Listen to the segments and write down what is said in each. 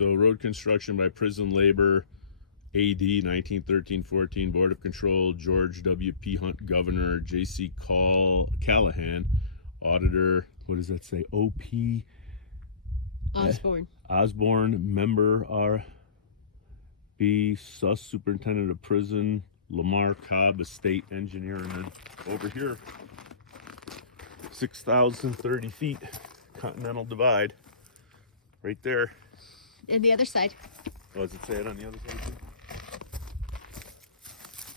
So road construction by prison labor, AD 1913-14, Board of Control, George W.P. Hunt, Governor, J.C. Callahan, Auditor, what does that say? O.P. Osborne. Osborne, Member R.B. Suss, Superintendent of Prison, Lamar Cobb, Estate Engineer, and then over here, 6,030 feet, Continental Divide, right there. And the other side. Oh, does it say it on the other side too?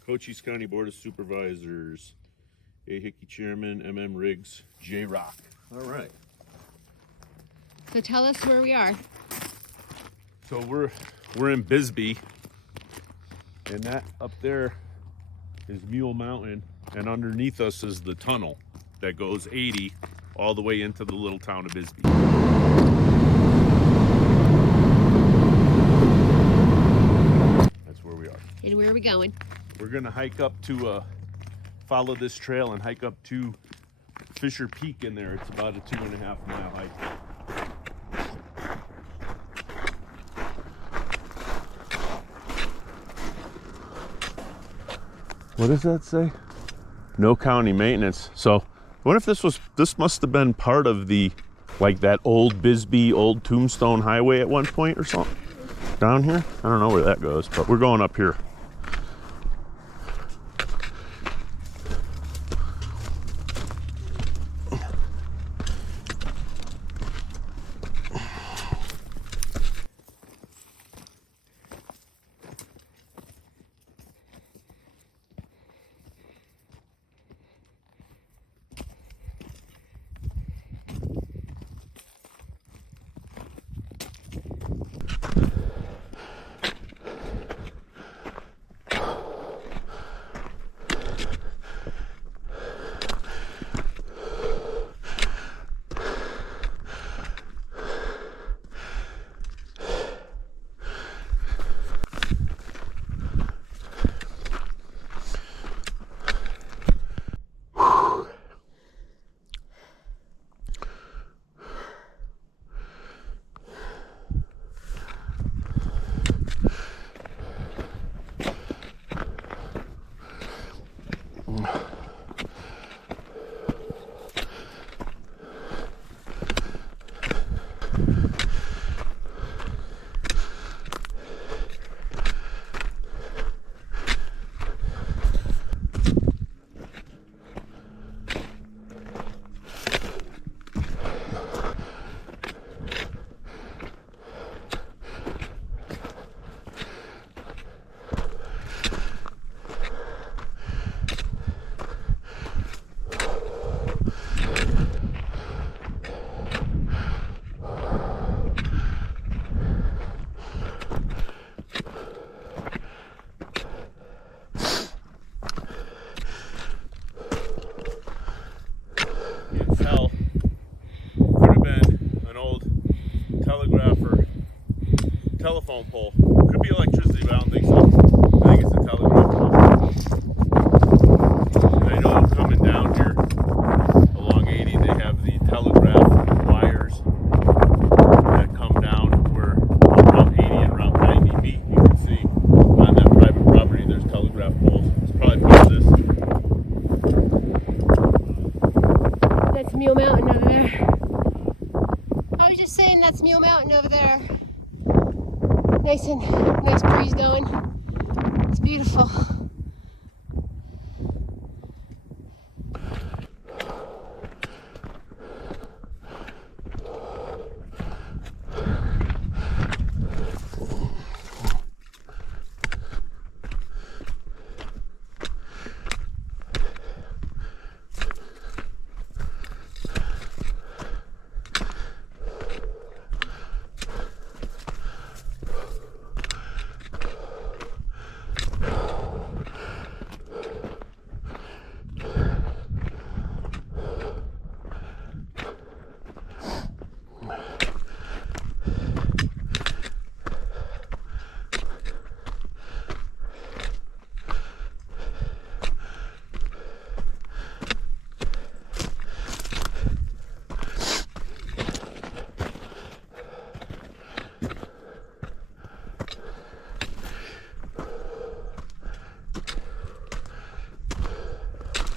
Cochise County Board of Supervisors, A. Hickey Chairman, M.M. Riggs, J. Rock. All right. So tell us where we are. So we're in Bisbee, and that up there is Mule Mountain, and underneath us is the tunnel that goes 80 all the way into the little town of Bisbee. That's where we are. And where are we going? We're gonna hike up to follow this trail and hike up to Fissure Peak in there. It's about a 2.5 mile hike. What does that say? No county maintenance. So what if this must have been part of the, like that old Bisbee, old Tombstone Highway at one point or something? Down here? I don't know where that goes, but we're going up here. Hell, could have been an old telegraph or telephone pole. Could be electricity, but I don't think so. I think it's a telegraph pole. And I know coming down here along 80, they have the telegraph wires that come down where on Route 80 and Route 90 meet. You can see on that private property there's telegraph poles. It's probably part of this. That's Mule Mountain over there. I was just saying that's Mule Mountain over there. Nice breeze going. It's beautiful.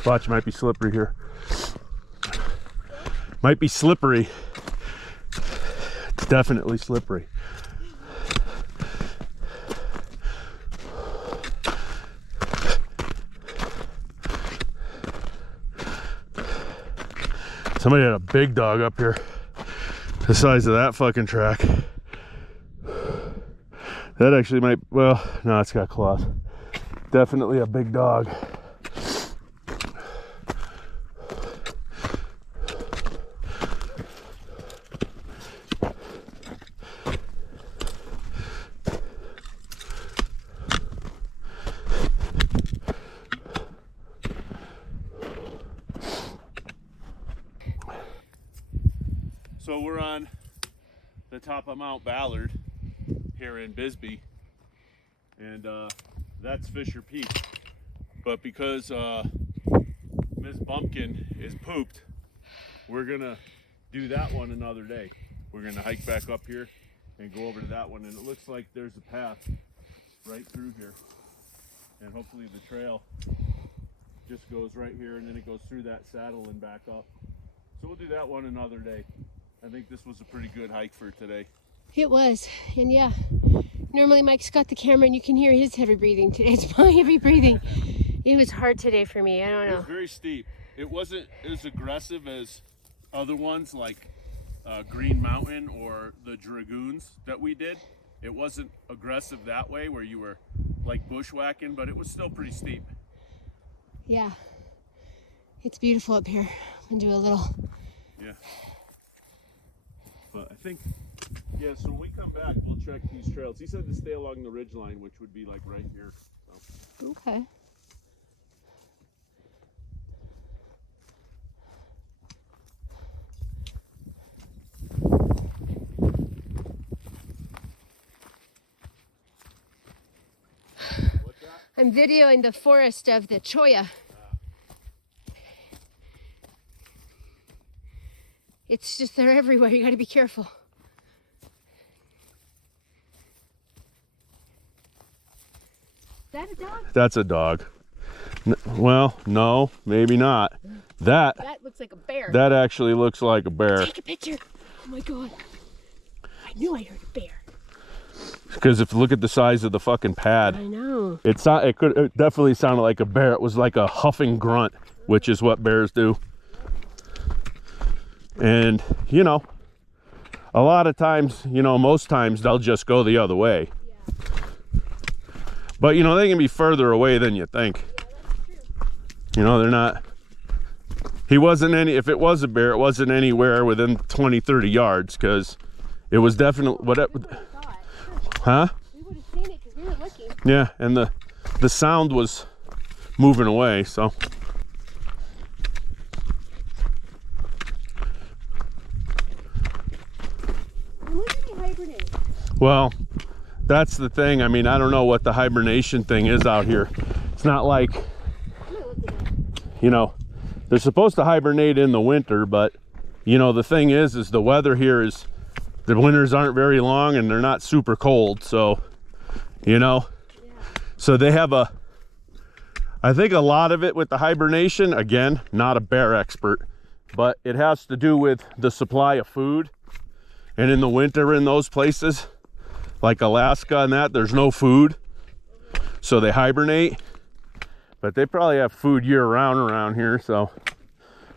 Watch, might be slippery here. Might be slippery. It's definitely slippery. Somebody had a big dog up here, the size of that fucking track. That actually might, well, no, it's got claws. Definitely a big dog. So we're on the top of Mount Ballard here in Bisbee, and that's Fissure Peak. But because Miss Bumpkin is pooped, we're gonna do that one another day. We're gonna hike back up here and go over to that one, and it looks like there's a path right through here, and hopefully the trail just goes right here and then it goes through that saddle and back up. So we'll do that one another day. I think this was a pretty good hike for today. It was, and yeah, normally Mike's got the camera and you can hear his heavy breathing. Today it's my heavy breathing. It was hard today for me, I don't know. It was very steep. It wasn't as aggressive as other ones like Green Mountain or the Dragoons that we did. It wasn't aggressive that way where you were like bushwhacking, but it was still pretty steep. Yeah, it's beautiful up here. I'm gonna do a little. Yeah. But I think, yeah, so when we come back, we'll check these trails. He said to stay along the ridge line, which would be like right here. So. Okay. What's that? I'm videoing the forest of the cholla. It's just, they're everywhere. You got to be careful. Is that a dog? That's a dog. Well, no, maybe not. That looks like a bear. That actually looks like a bear. Take a picture. Oh my God. I knew I heard a bear. Because if you look at the size of the fucking pad, I know. it definitely sounded like a bear. It was like a huffing grunt, which is what bears do. And, you know, a lot of times, you know, most times they'll just go the other way. Yeah. But, you know, they can be further away than you think. Yeah, that's true. You know, they're not, he wasn't if it was a bear, it wasn't anywhere within 20, 30 yards, because it was definitely, huh? We would have seen it because we were looking. Yeah, and the sound was moving away, so. Well, that's the thing. I mean, I don't know what the hibernation thing is out here. It's not like, you know, they're supposed to hibernate in the winter, but, you know, the thing is the weather here is, the winters aren't very long and they're not super cold. So, you know, yeah. So they have I think a lot of it with the hibernation, again, not a bear expert, but it has to do with the supply of food. And in the winter in those places, like Alaska and that, there's no food. So they hibernate. But they probably have food year-round around here, so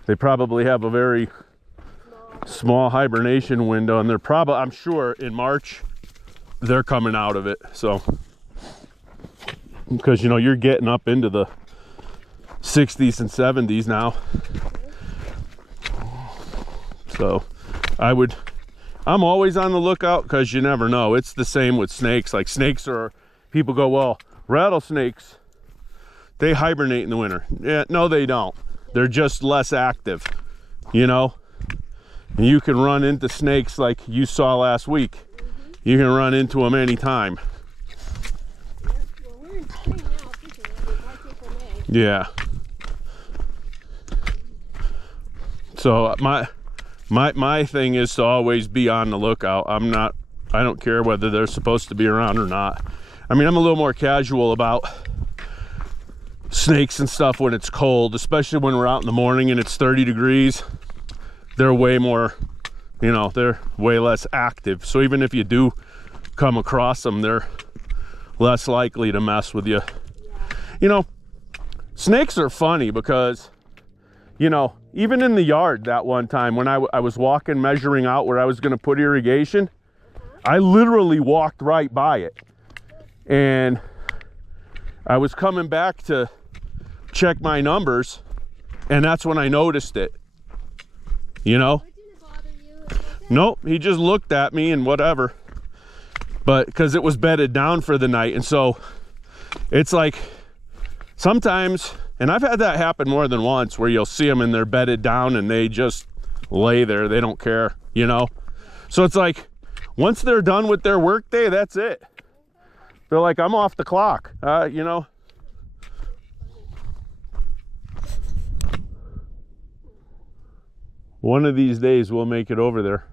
they probably have a very small hibernation window. And they're probably, I'm sure, in March, they're coming out of it. So, because, you know, you're getting up into the 60s and 70s now. So, I'm always on the lookout because you never know. It's the same with snakes. Like snakes people go, well, rattlesnakes, they hibernate in the winter. Yeah, no, they don't. They're just less active, you know? And you can run into snakes like you saw last week. Mm-hmm. You can run into them anytime. Well, we're in spring now, fishing. March, April, May. Yeah. So my thing is to always be on the lookout. I don't care whether they're supposed to be around or not. I mean, I'm a little more casual about, snakes and stuff when it's cold, especially when we're out in the morning and it's 30 degrees. They're way more, you know, they're way less active. So even if you do come across them, they're less likely to mess with you. You know, snakes are funny because, you know, even in the yard that one time when I was walking, measuring out where I was going to put irrigation, I literally walked right by it. And I was coming back to check my numbers, and that's when I noticed it. You know? It didn't bother you. It wasn't? Nope, he just looked at me and whatever. But because it was bedded down for the night, and so it's like sometimes, and I've had that happen more than once, where you'll see them and they're bedded down and they just lay there. They don't care, you know? So it's like, once they're done with their work day, that's it. They're like, I'm off the clock, you know? One of these days we'll make it over there.